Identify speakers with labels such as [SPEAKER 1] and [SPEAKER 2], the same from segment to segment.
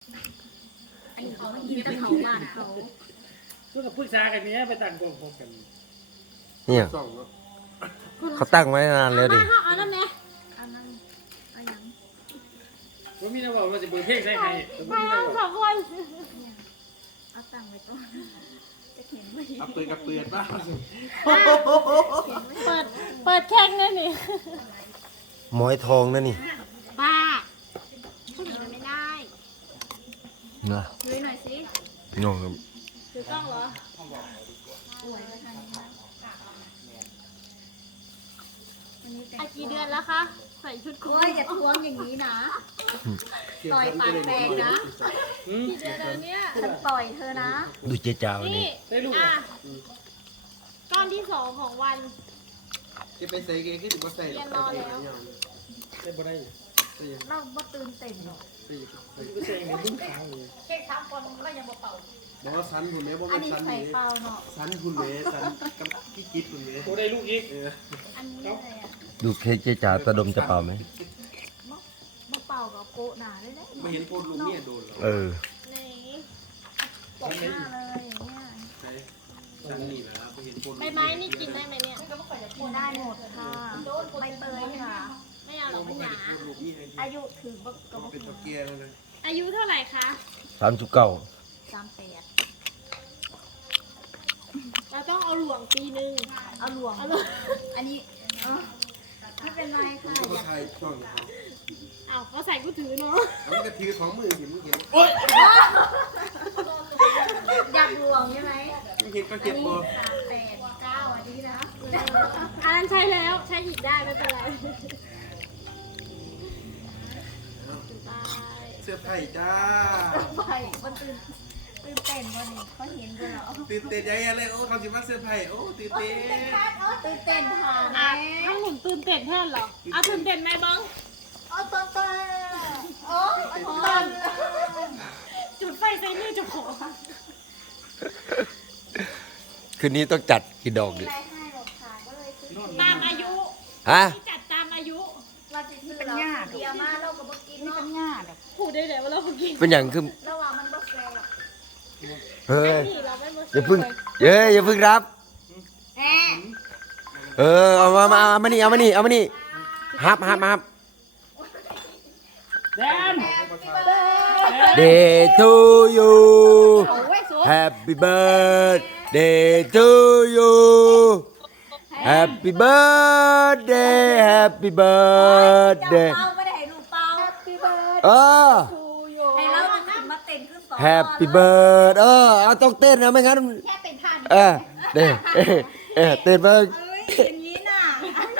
[SPEAKER 1] อันนี้เขากินแต่เขาบ้านเขา
[SPEAKER 2] ช่วยกับปรึกษากันเนี้ยไปตั้งกองพบกัน
[SPEAKER 3] เนี่ยเขาตั้งไว้นานแล้วดิ
[SPEAKER 1] เอานั่นไหมเอานั่นเอาอย่าง
[SPEAKER 2] ว่ามีนะบอกว่าจะเปิดเพลงใส่ให้
[SPEAKER 1] ไปเอาสองคนเอาตังไว้ก่อนจะเห็นไหม
[SPEAKER 4] เอาเปิดกับเปิดบ้าง
[SPEAKER 1] เปิดแข่งนั่นนี่
[SPEAKER 3] หมอยทองนั่นนี่
[SPEAKER 1] บ้าผู้หญิงมันไม่ได้
[SPEAKER 3] นะ
[SPEAKER 1] ซื้อหน่อยสิ
[SPEAKER 3] งงครับ
[SPEAKER 1] ซื้อกล้องเหรออากี่เดือนแล้วคะใส่ชุดคุ้ยอย่าทวงอย่างนี้นะต่อยปากแดงนะกี่เดือนแล้วเนี่ยฉันต่อยเธอนะ
[SPEAKER 3] ดูเจ๊จ้าวันนี้
[SPEAKER 2] ได้ลูก
[SPEAKER 1] ก้อนที่2ของวัน
[SPEAKER 4] จะไปใส่เกย์ขึ้นหรือว่าใส่
[SPEAKER 1] เรียนรอแล้ว
[SPEAKER 2] ได้บ่ได้
[SPEAKER 1] เราบ่ตื่นเต้นหรอก
[SPEAKER 2] ใส่เงินยุ่งค้างเลย
[SPEAKER 1] เค้ก3 คนก็ยังบ่เป่า
[SPEAKER 4] บอกว่าสันหุ่นไหมบอกว่าสันหุ่นสันหุ่นไหมสันกับพี่กิ๊บหุ่นไหม
[SPEAKER 2] โอ้ได้ลูกอีก
[SPEAKER 1] อันนี้อะไรอ่ะ
[SPEAKER 3] ดูเค้กเจ๊จ้าตะดมจะเป่าไหม
[SPEAKER 1] บ่เป่ากับโกะหนาได้ได้
[SPEAKER 4] ไม่เห็นโพดลุงเนี่ยโดนหรอ
[SPEAKER 1] ไหนตบหน้าเลยอย่างเงี้ย
[SPEAKER 4] สันนี่นะไม่เห็นโพด
[SPEAKER 1] ใบไม้นี่กินได้ไหมเนี่ยกินได้หมดค่ะใบเตยค่ะไม่เอาหรอกมันหนาอายุถึงก็
[SPEAKER 4] เป็นตะเกียงแล้วนะ
[SPEAKER 1] อายุเท่าไหร่คะ
[SPEAKER 3] 39
[SPEAKER 1] 38เราต้องเอาหลวงปีนึงเอาหลวงอันนี้ไม่เป็นไรค่ะ
[SPEAKER 4] ก็ใช่ช่อง
[SPEAKER 1] อ้าวเขาใส่กูถือเนาะ
[SPEAKER 4] มันก็ถือของมือเห็นมึงเห็น
[SPEAKER 1] อยากหลวงใช่ไหม
[SPEAKER 4] มึงเห็นก็เก็บบ่
[SPEAKER 1] 8 9อันนี้นะอันนั้นใช้แล้วใช้อีกได้ไม่เป็นไร
[SPEAKER 4] เสื้อไผ่จ้า
[SPEAKER 1] ไผ่มันตื่นเต้นวันนี้เขาเห็นด้วยเหรอ
[SPEAKER 4] ตื่นเต้นยังไงเลยโอ้เขาสิมาเสื้อไผ่โอ้ตื่นเต้น
[SPEAKER 1] ตื่นเต้นค่ะทั้งหมุนตื่นเต้นแท่นเหรอเอาตื่นเต้นไหมบ้างต้นจุดไฟใส่นี่จะขอ
[SPEAKER 3] คืนนี้ต้องจัดกี่ดอกดิ
[SPEAKER 1] ตามอายุ
[SPEAKER 3] ฮะ
[SPEAKER 1] จัดตามอายุเราจะซื้อเราเดียวมาเราก็บอกกินเนาะพูดได้เลยว่าเราบอกกิน
[SPEAKER 3] เป็นอย่างคือ
[SPEAKER 1] ระหว่างมันบอกแซ่บ
[SPEAKER 3] เฮ้ยอย่าพึ่งอย่าพึ่งรับเอามานี่ฮับDay to you Happy birthday to you Happy birthday Happy birthday
[SPEAKER 1] ไม่ได้ให้ลูกเป่า Happy birthday ให้เราจะมาเต้นขึ้น2
[SPEAKER 3] Happy birthday เอาต้องเต้นนะไม่งั้น
[SPEAKER 1] แค่เต้นท่า
[SPEAKER 3] เต้นบ้าง
[SPEAKER 1] อย่างนี้น่ะ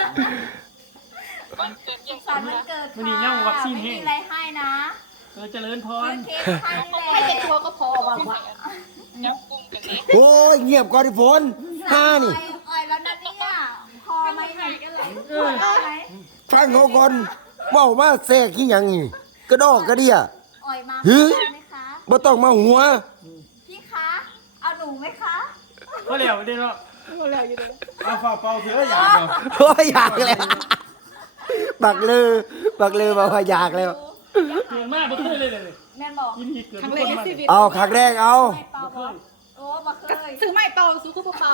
[SPEAKER 1] วันเกิด
[SPEAKER 2] วันนี้ย่างวัคซีนให้
[SPEAKER 1] มีอะไรให้นะ
[SPEAKER 2] เจริญพร
[SPEAKER 1] ให้เด็กทัวก็พอว่ะ
[SPEAKER 3] โอ้ยเงียบก่อนดิฝน5นี่
[SPEAKER 1] อ่อยแล้วนะเนี่ยพอไหมกันเลย
[SPEAKER 3] ฟังเขาก่อนเว้ามาแทรกขี้หยังนี่กระดอกกระเดี่ย
[SPEAKER 1] อ่อยมาไหมคะ
[SPEAKER 3] บ่ต้องมาหัว
[SPEAKER 1] พี่คะเอาหนูไหมคะ
[SPEAKER 2] ก็เหลวเด้เนาะก็เหลวอยู่เด้
[SPEAKER 4] เอาเป่าเถอะอยาก
[SPEAKER 3] โอ้ยอยากแล้วบักลือมาว่าอยากแล้ว
[SPEAKER 2] เก่งมากบ่เคยเลย
[SPEAKER 1] แม่บอก
[SPEAKER 2] ยินดีเกิด
[SPEAKER 3] เอาครั้งแรกเอา
[SPEAKER 1] โอ้บ่เคยซื้อไม่เป่าซื้อคู่เป่า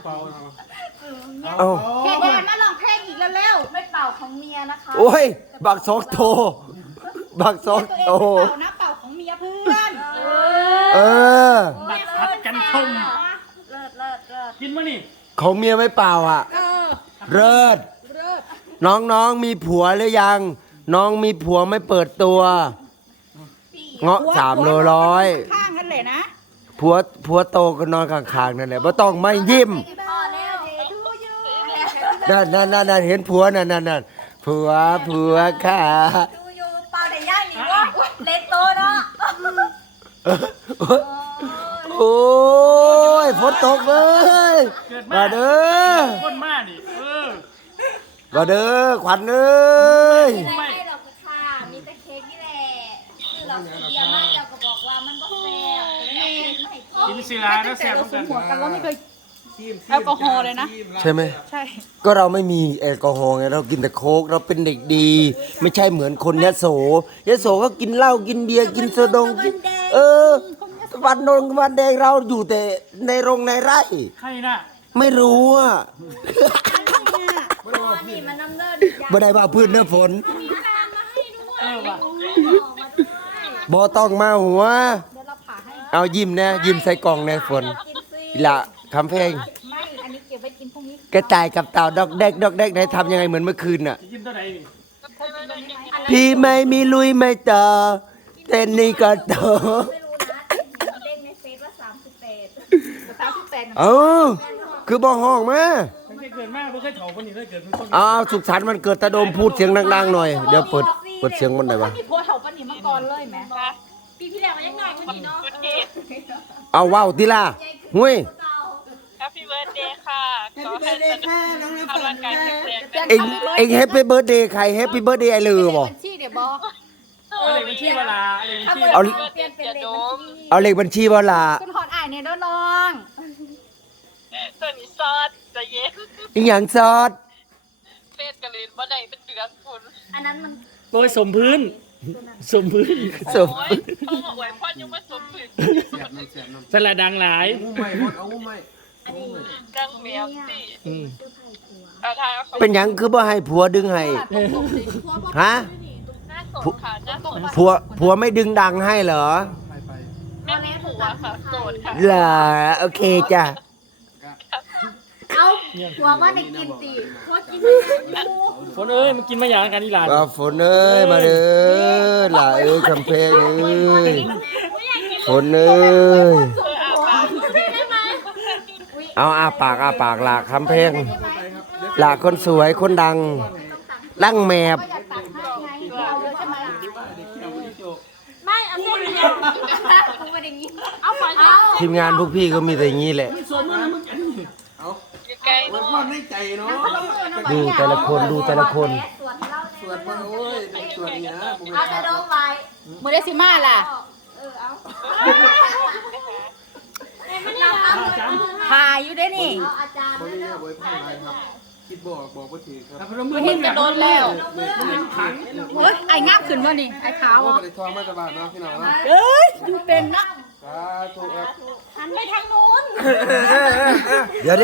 [SPEAKER 3] เอา
[SPEAKER 1] แค่เดินมาลองเพลงอีกแล้วเร็วไม่เป่าของเมียนะคะ
[SPEAKER 3] โอ้ยบัก2 โตบัก2 โต
[SPEAKER 1] นะเป่าของเมียเพื่อน
[SPEAKER 2] บักพัดกันชม
[SPEAKER 1] เลิศ
[SPEAKER 2] กินมานี่
[SPEAKER 3] ของเมียไม่เป่าอ่ะเลิศน้องมีผัวหรือยังน้องมีผัวไม่เปิดตัวเงาะ3 โล 100
[SPEAKER 1] ข้างกันเลยนะ
[SPEAKER 3] ผัวโตก็นอนข้างๆนั่นแหละไม่ต้องไม่ยิ้มนั่นเห็นผัวนั่นผัวค่ะ
[SPEAKER 1] ดูอยู่เปล่าแต่ย่างนี่ว่าเล็กโตเนาะ
[SPEAKER 3] โอ้ยฝนตกเลยมาเด้อ
[SPEAKER 2] คนมาดิ
[SPEAKER 3] มาเด้อขวัญเอ้ย
[SPEAKER 1] ไม่ให้ดอกค่ะมีแต่เค้กนี่แหละคือเราเดียวมาเจ้าก็บอกว่ามันบ่แซ่บ
[SPEAKER 2] กินศิลาแล้วแซ่บเหมือนกัน
[SPEAKER 1] หัวกันแล้วไม่เคย
[SPEAKER 5] แอลกอฮอล์เลยนะ
[SPEAKER 3] ใช่ไหม
[SPEAKER 5] ใช่
[SPEAKER 3] ก็เราไม่มีแอลกอฮอล์ไงเรากินแต่โค้กเราเป็นเด็กดี ไม่ใช่เหมือนคนยโสยโสก็กินเหล้ากินเบียร์กินโซดงกินวันโดนวันแดงเราอยู่แต่ในโรงในไร่
[SPEAKER 2] ใครน่ะ
[SPEAKER 3] ไม่รู้อ่ะ
[SPEAKER 1] นี่มันน้ำเลิศ
[SPEAKER 3] บ่ได้ว่าพื้นเนื้อฝน
[SPEAKER 1] มีจานมาให้ด้วย
[SPEAKER 2] ว่ะ
[SPEAKER 1] ออกมาด้วย
[SPEAKER 3] บ่ต้องมาหัว
[SPEAKER 1] เดี๋ยวเราผ่าให้
[SPEAKER 3] เอายิ้มนะยิ้มใส่กล่องในฝน
[SPEAKER 1] กินฟรี
[SPEAKER 3] อีละคำเพลง
[SPEAKER 1] ไม่ อันนี้เก็บไว้กินพรุ่งนี้
[SPEAKER 3] กระจายกับเต่าดอกแดกดอกแดกไหนทำยังไงเหมือนเมื่อคืนน่ะ
[SPEAKER 2] จะกินตัวไหนนี่
[SPEAKER 3] พี่ไม่มีลุยไม่ต่อแต่นี่ก็ต่อ
[SPEAKER 1] ไม่รู้นะเด้งในเฟซว่า38
[SPEAKER 3] เอ้าคือบ่ห้องมา
[SPEAKER 2] ตั้งแต่เกิดมาไม่เคยเถาคนนี้เลยเกิดเป็นคน
[SPEAKER 3] เอาสุขสันต์วันเกิดตาโดมพูดเสียงดังๆหน่อยเดี๋ยวเปิดเสียงมันหน่อยวะ
[SPEAKER 5] มีผัวเถาปนนี่มาก่อนเลยไหม
[SPEAKER 1] ปีที่แล้วยังหน่อยวันนี้เนาะ
[SPEAKER 3] เอาว้าวติล่ะหุ้ย
[SPEAKER 6] แฮปปี้เบิร์ดเดย์ค่ะ ขอให้สนุกทำร่างกายแข็งแรง
[SPEAKER 3] เอ็งแฮปปี้เบิร์ดเดย์ใครแฮปปี้เบิร์ดเดย์ไอลือบ่
[SPEAKER 5] บัญชีเดี๋ยวบอก
[SPEAKER 2] อะไรเป็นชื่อเวลาอะไรเป็นชื่อ
[SPEAKER 3] เอา
[SPEAKER 1] เปลี่ยนเป็นเลขบัญชี
[SPEAKER 3] เอาเลขบัญชีบ่ล่ะ
[SPEAKER 5] คุณหอดอ่ายเนี่ยเด้อน้อง
[SPEAKER 6] ตัวนี้ซอสจะเย็น
[SPEAKER 3] อีหยังซอส
[SPEAKER 6] เฟสกระลินบ่ได้เป็นเดือนคุณ
[SPEAKER 1] อันนั้นมัน
[SPEAKER 2] โอ้ยสมพื้น สมพื้น
[SPEAKER 3] สม
[SPEAKER 6] โอ้ยพ่อมาอวยพ่อยังไม่สมผืน
[SPEAKER 2] สลัดดังหลาย
[SPEAKER 4] งูไม่หมดเอางูไม่
[SPEAKER 6] ดังแมวสิ
[SPEAKER 2] อืม
[SPEAKER 6] เอาทางเอา
[SPEAKER 3] เป็นหยังคือบ่ให้ผัวดึงให้ฮะ
[SPEAKER 6] หน้าสดค่ะหน้าสด
[SPEAKER 3] ผัวไม่ดึงดังให้เหรอ
[SPEAKER 4] ไปไป
[SPEAKER 6] ไม่มีผัวค่ะโสดค่ะ
[SPEAKER 3] เหรอโอเคจ้ะ
[SPEAKER 1] เอาหัวว่าในกินตีเพราะกินไม่ได้กู
[SPEAKER 2] ฝนเอ้ยมันกินมาอย่างกันนี่หลาน
[SPEAKER 3] ว่าฝนเอ้ยมาเด้อหล่าเอ้ยคำเพลงเอ้ยฝนเอ้ยเอาอาปากหล่าคำเพลงหล่าคนสวยคนดังลั่งแมบ
[SPEAKER 1] ไม่เอาเส้นเดียวกูเป็นอย่างนี้เอาไปเอา
[SPEAKER 3] ทีมงานพวกพี่ก็มีแต่อย่างนี้แหละ
[SPEAKER 6] อยู่ใกล้
[SPEAKER 4] ไว้พ่อในใจเนาะ
[SPEAKER 3] ดูแต่ละคนดูแต่ละคน
[SPEAKER 1] ส่วนเรา
[SPEAKER 4] สวดมาโอ้ยสวดเนี้ยผม
[SPEAKER 1] เอาจะโดนไว้
[SPEAKER 5] มือได้ซิมาล่ะ
[SPEAKER 1] ไม่ได้เอาเลย
[SPEAKER 5] ถ่ายอยู่ได้นี่
[SPEAKER 1] เอาอาจารย์
[SPEAKER 4] ไม่ได้ไว้พ่ออะไรครับคิดบอกว่าถือครับ
[SPEAKER 5] มือเห็นกระโดนแล้วเฮ้ยไอ้งับขึ้นวะนี่ไอ้ขาว
[SPEAKER 4] ว่า
[SPEAKER 5] อ่ะ
[SPEAKER 4] ไปทองมาตะบานเนาะพี่น้องเนาะ
[SPEAKER 5] เอ้ยอยู่เป็นนะ
[SPEAKER 4] สาธุครับ
[SPEAKER 1] หันไปทางนู้น
[SPEAKER 3] เดี๋ยว
[SPEAKER 4] จะ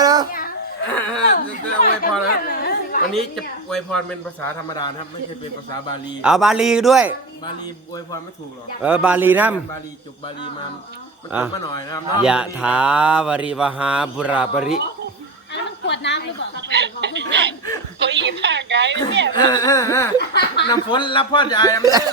[SPEAKER 4] อวยพรนะครับวันนี้จะอวยพรเป็นภาษาธรรมดานะครับไม่ใช่เป็นภาษาบาลี
[SPEAKER 3] เอาบาลีด้วย
[SPEAKER 4] บาลีอวยพรไม่ถูกหรอก
[SPEAKER 3] บาลีน้
[SPEAKER 4] บาลีจุกบาลีมามันตรงมาหน่อยนะครับ
[SPEAKER 3] ำยะถาวริวหาบุราปริ
[SPEAKER 1] อันนั้นมันขวดน้ำหรือเปล่า
[SPEAKER 6] ตัวอีผ่าไกลเนี่ย
[SPEAKER 4] น้ำฝนรับพ่อจะอายน้ำเด้อ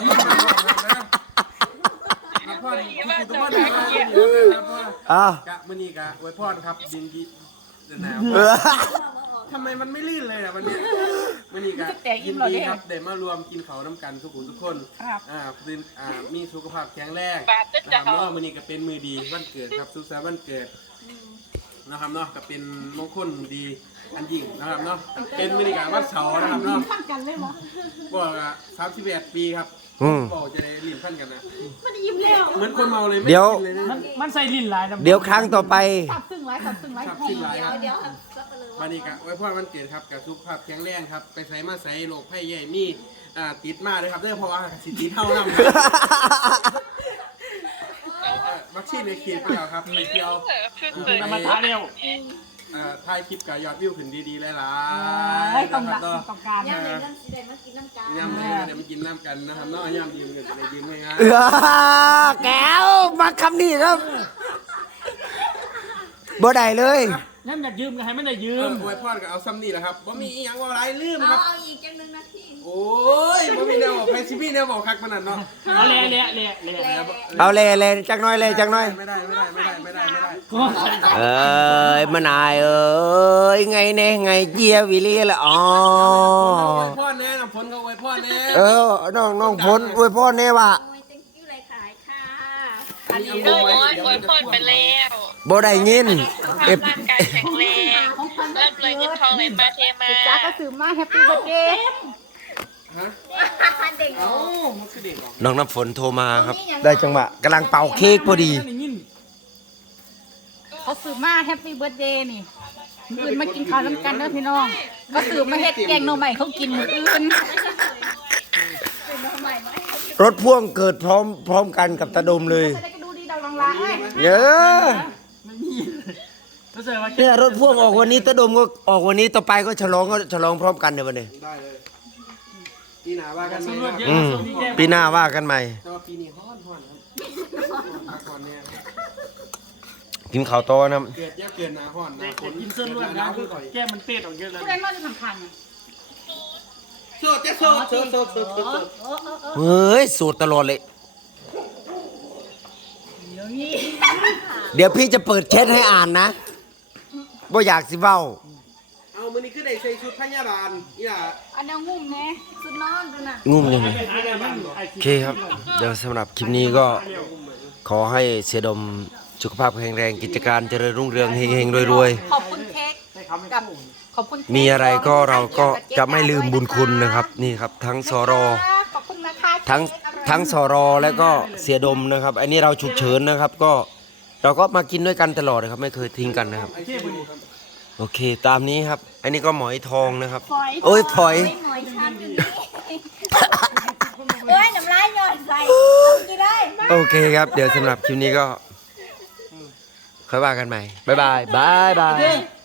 [SPEAKER 4] รับพ่อทุกคนรับพ่อ
[SPEAKER 3] อ้าว
[SPEAKER 4] กะมื้อนี้กะอวยพรครับยินดีหนาวทำไมมันไม่ลื่นเลยอ่ะวันนี้มื้อนี้กะยินดีครับได้มารวมกินข้าวน้ำกันทุกคนทุกคนมีสุขภาพแข็งแรง
[SPEAKER 6] บาดเจ็บจะ
[SPEAKER 4] นะครับ
[SPEAKER 6] เขา
[SPEAKER 4] เนาะมื้อนี้ก็เป็นมือดีวันเกิดครับสุขสันต์วันเกิดนะครับเนาะก็เป็นมงคลดีอันยิ่งนะครับเนาะเป็นมื้อนี้กะวันเสาร์นะครับเนาะบอกอ่ะ31 ปีครับบอกจะได้ลิ้นพันกันนะมันยิ้มแล้วเหมือนคนเมาเลยไม่กินเลยนะ
[SPEAKER 2] มันใส่ลิ้นหลายนะ
[SPEAKER 3] เดี๋ยวครั้งต่อไป
[SPEAKER 4] ครับสิ่งไรครับวันนี้ก็ไว้พ่อวันเกิดครับกับสุขภาพแข็งแรงครับไปใส่มาใส่โรคไข้ใหญ่มีติดมาเลยครับเด้อเพราะว่าสิติดเท่าน้ำวัคซีนในเขตไปแล้วครับไปเที่ยว
[SPEAKER 6] ขึ้นเลย
[SPEAKER 2] นมาท้าเร็ว
[SPEAKER 4] ถ่ายคลิปกับยอดวิวขึ้นดีๆหลาย
[SPEAKER 5] ไอ้
[SPEAKER 4] ๆ
[SPEAKER 5] ต้อง
[SPEAKER 4] นะค
[SPEAKER 5] รั
[SPEAKER 4] รั
[SPEAKER 5] บบ ต้องการ
[SPEAKER 1] ย่างไรเรื่องสีแดงมากินน้ำกัน
[SPEAKER 4] ย่ำเลยเดี๋ยวมากินน้ำกันนะครับเนาะย่ำยืมกันจะได้ยืมไหมฮะ
[SPEAKER 3] แก้วมาคำนี้ครับบ่ได้เลย
[SPEAKER 2] งั้นอยากยืมก็ให้มันได้ยืม
[SPEAKER 4] ไว้พ่อก็เอาซ้ำนี่แหละครับว่ามีอีหยังว่าไรลืม
[SPEAKER 1] เอา
[SPEAKER 4] ครับ
[SPEAKER 1] เอาอีกจังนึงนะพี่
[SPEAKER 4] โอ้ยว่ามีแนวบอกไปซิพี่แนวบอกคักมันนั่นเนาะ
[SPEAKER 2] เอาเละ
[SPEAKER 3] เอาเลยจักหน้อยเลยจักหน้อย
[SPEAKER 4] ไม่ได้
[SPEAKER 3] เอ้ยมันอายเอ้ยไงเนี่ยไงเจียวิลีละอ๋อ
[SPEAKER 4] อวยพ่อแน่น้ำฝนเขาอวยพ่อแน่
[SPEAKER 3] น้องพลอวยพ่อแน่ว่ะ
[SPEAKER 1] โอ้ย thank you เลยขายค่ะ
[SPEAKER 6] อันนี้โอ้ยอวยพรไปแล้ว
[SPEAKER 3] บ่ได้ยิน
[SPEAKER 6] สุขภาพร่างกายแข็งแรงร่ำรวยเงินทองไหลมาเทมา
[SPEAKER 5] จ้าก็ซื้อมาแฮปปี้เบิร์ดเดย์
[SPEAKER 4] ฮะ
[SPEAKER 1] เด็ก
[SPEAKER 4] เอ้ามันคือเด็กหรอ
[SPEAKER 3] น้องน้ำฝนโทรมาครับ ได้จังหวะกำลังเป่าเค้กพอดี
[SPEAKER 5] ขอเขาสืบมาแฮปปี้เบิร์ดเดย์นี่มื้ออื่นมากินข้าวน้ำกันเด้อพี่น้องก็สืบมาเฮ็ดแกงหน่อไม้เขากินมื้ออื่น
[SPEAKER 3] รถพ่วงเกิดพร้อมกันกับตาดมเลย
[SPEAKER 5] จะได้ก็ดูดีดาวลังลาเอ้ย
[SPEAKER 3] เยอะ
[SPEAKER 2] รู้สึกว่า
[SPEAKER 3] เนี่ยรถพ่วงออกวันนี้ตาดมก็ออกวันนี้ต่อไปก็ฉลองพร้อมกันเดี๋ยววันนี้
[SPEAKER 4] ได้เลยปีหน้าว่ากันไหม
[SPEAKER 2] สำรวจเยอะ
[SPEAKER 3] อืม
[SPEAKER 2] ช่วงนี้แย่
[SPEAKER 3] ปีหน้าว่ากันใหม่
[SPEAKER 4] แต่ว่าปีนี้ฮ้อนครับพักก่อนเนี่ย
[SPEAKER 3] กินข้าวโตนะ
[SPEAKER 4] เกิดแยกเกินหนาฮ้อนห
[SPEAKER 2] เด็
[SPEAKER 4] นาก ฝน
[SPEAKER 2] กินเส้นลวดนะแก้มมันเปรี้ยวออกเยอะเลย
[SPEAKER 5] ผู้ใดนอนอยู่ข้างๆน่ะ
[SPEAKER 4] โซดจะโซดโซดโซดโซดโซด
[SPEAKER 3] เฮ้ยสูตรตลอดเลย เดี๋ยวพี่จะเปิดแชทให้อ่านนะว่าอยากสิเว้า
[SPEAKER 4] เอามื้อนี้คือได้ใส่ชุดพยาบาลอีหล่ะ
[SPEAKER 5] อันนั้นงุ่มแน่
[SPEAKER 1] สุดนอนดูน่ะ
[SPEAKER 3] งุ่มเลย
[SPEAKER 4] พยาบาลบ่
[SPEAKER 3] โอเคครับ เดี๋ยวสำหรับคลิปนี้ก็ขอให้เสียดมสุขภาพแข็งแรงกิจการเจริญรุ่งเรืองเฮงๆรวย
[SPEAKER 5] ขอบคุณเค้กกับขอบคุณเค้ก
[SPEAKER 3] ๆมีอะไรก็เราก็จะไม่ลืมบุญคุณนะครับ นี่ครับ ทั้งสร
[SPEAKER 5] ขอบคุณนะคะ
[SPEAKER 3] ทั้งสรแล้วก็เสียดมนะครับ อันนี้เราฉุกเฉินนะครับ ก็เราก็มากินด้วยกันตลอดนะครับ ไม่เคยทิ้งกันนะครับ โอเค ตามนี้ครับ อันนี้ก็หมอยทองนะครับ
[SPEAKER 1] ฝอย
[SPEAKER 3] โอ้ยฝอย
[SPEAKER 1] หมอยชันอยู่นี่เอ้ยน้ำลายหย่อนใส่กินได้
[SPEAKER 3] โอเคครับ เดี๋ยวสำหรับคลิปนี้ก็ค่อยว่ากันใหม่ บ๊ายบาย บ๊ายบาย